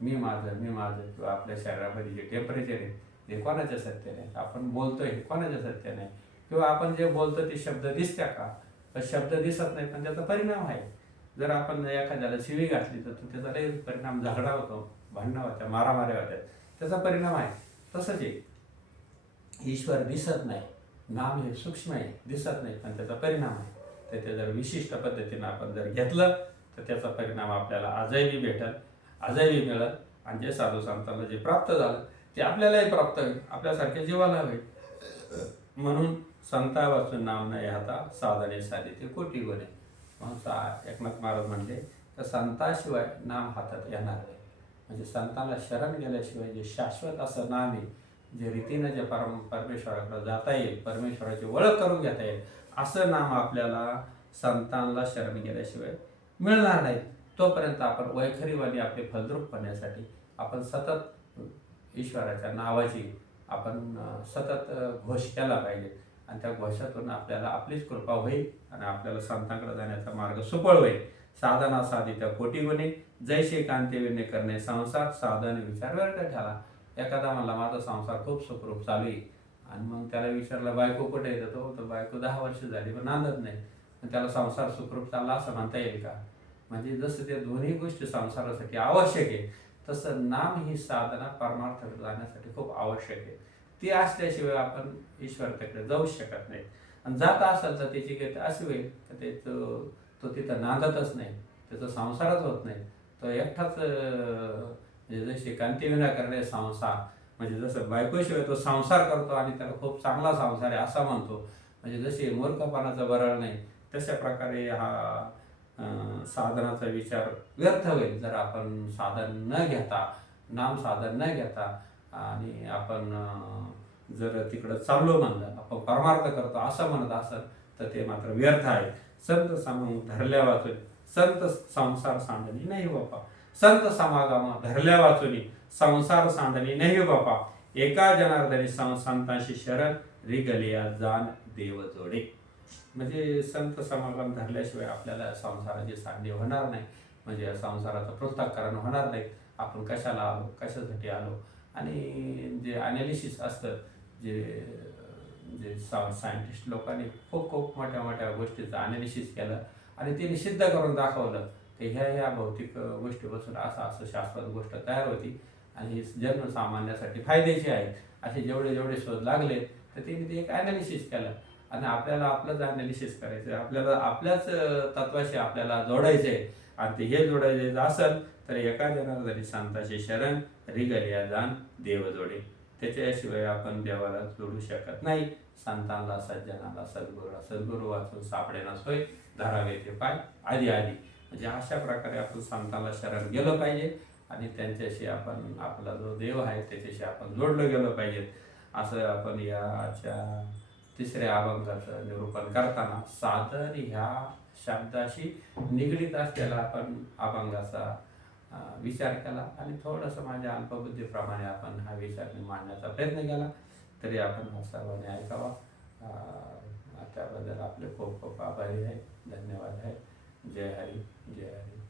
मी माझं किंवा आपल्या शरीरामध्ये जे टेम्परेचर आहे ते कोणाच्या सत्य नाही, आपण बोलतोय हे कोणाच्या सत्य नाही, किंवा आपण जे बोलतो ते शब्द दिसत्या का, तर शब्द दिसत नाही पण त्याचा परिणाम आहे. जर आपण एखाद्याला शिवी घातली तर त्याचा लई परिणाम, झगडा होतो, भांडणं होत्या, मारामाऱ्या होत्या, त्याचा परिणाम आहे. तसंच आहे, ईश्वर दिसत नाही, नाम हे सूक्ष्म आहे, दिसत नाही पण त्याचा परिणाम आहे. तर ते जर विशिष्ट पद्धतीनं आपण जर घेतलं तर त्याचा परिणाम आपल्याला आजही भेटेल, आजही मिळेल. आणि जे साधू संतांना जे प्राप्त झालं ते आपल्यालाही प्राप्त होईल, आपल्यासारख्या जीवाला होईल. म्हणून संता वाचून नाम नाही हाता, साधने साधिते कोटी गुणे. म्हणून एकनाथ महाराज म्हणले तर संताशिवाय नाम हातात येणार नाही. म्हणजे संतांना शरण गेल्याशिवाय जे शाश्वत असं नाम आहे, जे रीतीनं जे परमेश्वराकडे जाता येईल, परमेश्वराची ओळख करून घेता येईल, असं नाम आपल्याला संतांना शरण गेल्याशिवाय मिळणार नाही. तोपर्यंत आपण वैखरीवाणी आपले फलद्रूप करण्यासाठी आपण सतत ईश्वराच्या नावाची आपण सतत घोष केला पाहिजे. आणि त्या घोषातून आपल्याला आपलीच कृपा होईल आणि आपल्याला संतांकडे जाण्याचा मार्ग सुपळ होईल. साधना साधित कोटी गुणे, जैसे कांती विणे करणे संसार, साधन विचार व्यर्थ ठेला. एखादा म्हणला माझा संसार खूप सुखरूप चालू आहे, आणि मग त्याला विचारलं बायको कुठे येतो, तर बायको 10 वर्ष झाली पण नांदत नाही, त्याला संसार सुखरूप चालला असं म्हणता येईल का? म्हणजे जसं ते दोन्ही गोष्टी संसारासाठी आवश्यक आहे, तसं नाम ही साधना परमार्थाकडे जाण्यासाठी खूप आवश्यक आहे. ती असल्याशिवाय आपण ईश्वराकडे जाऊ शकत नाही. आणि जात असेल तर त्याची गती अशी होईल तर तो तिथं नांदतच नाही, त्याचा संसारच होत नाही. तो एकटाच म्हणजे जसे कांतीविना करणे संसार, म्हणजे जसं बायकोशिवाय तो संसार करतो आणि त्याला खूप चांगला संसार आहे असा म्हणतो. म्हणजे जसे मूर्खपणाचा बरळ नाही, तशा प्रकारे हा साधनाचा विचार व्यर्थ होईल जर आपण साधन न घेता, नाम साधन न घेता आणि आपण जर तिकडं चाललो म्हणलं, आपण परमार्थ करतो असं म्हणत असेल तर ते मात्र व्यर्थ आहे. संत समागम धरल्या वाचून, संत संसार सांडणी नाही बापा. संत समागम धरल्या वाचून संसार सांडणी नाही बापा. एका जनार्दनी संतांशी शरण, रिगलिया जाण देव जोडे. म्हणजे संत समागम धरल्याशिवाय आपल्याला संसाराची सांडणी होणार नाही, म्हणजे संसाराचं पृथक्करण होणार नाही. आपण कशाला आलो, कशासाठी आलो, आणि जे ॲनालिसिस असतं, जे जे सायंटिस्ट लोकांनी खूप खूप मोठ्या मोठ्या गोष्टीचं ॲनालिसिस केलं आणि ते सिद्ध करून दाखवलं की ह्या भौतिक गोष्टीपासून असं शाश्वत गोष्ट तयार होती आणि ही जनसामान्यासाठी फायद्याची आहे. असे जेवढे जेवढे शोध लागले तर त्यांनी ते एक ॲनालिसिस केलं. आणि आपल्याला आपलंच ॲनालिसिस करायचं आहे, आपल्याला आपल्याच तत्वाशी आपल्याला जोडायचं आहे. आणि ते हे जोडायचं असेल तर एका जनार्दनी संताचे शरण, रिगलिया जाण देव जोडे. त्याच्याशिवाय आपण देवाला जोडू शकत नाही. संतांना, सज्जनाला, सद्गुरू वाचून सापडेना सोय, धरावे ते पाय आधी आधी. म्हणजे अशा प्रकारे आपण संतांना शरण गेलं पाहिजे आणि त्यांच्याशी आपण आपला जो देव आहे त्याच्याशी आपण जोडलं गेलं पाहिजे. असं आपण याच्या तिसऱ्या अभंगाचं निरूपण करताना साधन ह्या शब्दाशी निगडीत असलेला आपण अभंगाचा विचार केला आणि थोडंसं माझ्या अल्पबुद्धीप्रमाणे आपण हा विचार मांडण्याचा प्रयत्न केला. तरी आपण हा सर्वांनी ऐकावा. त्याबद्दल आपले खूप खूप आभारी आहे. धन्यवाद आहे. जय हरी, जय हरी.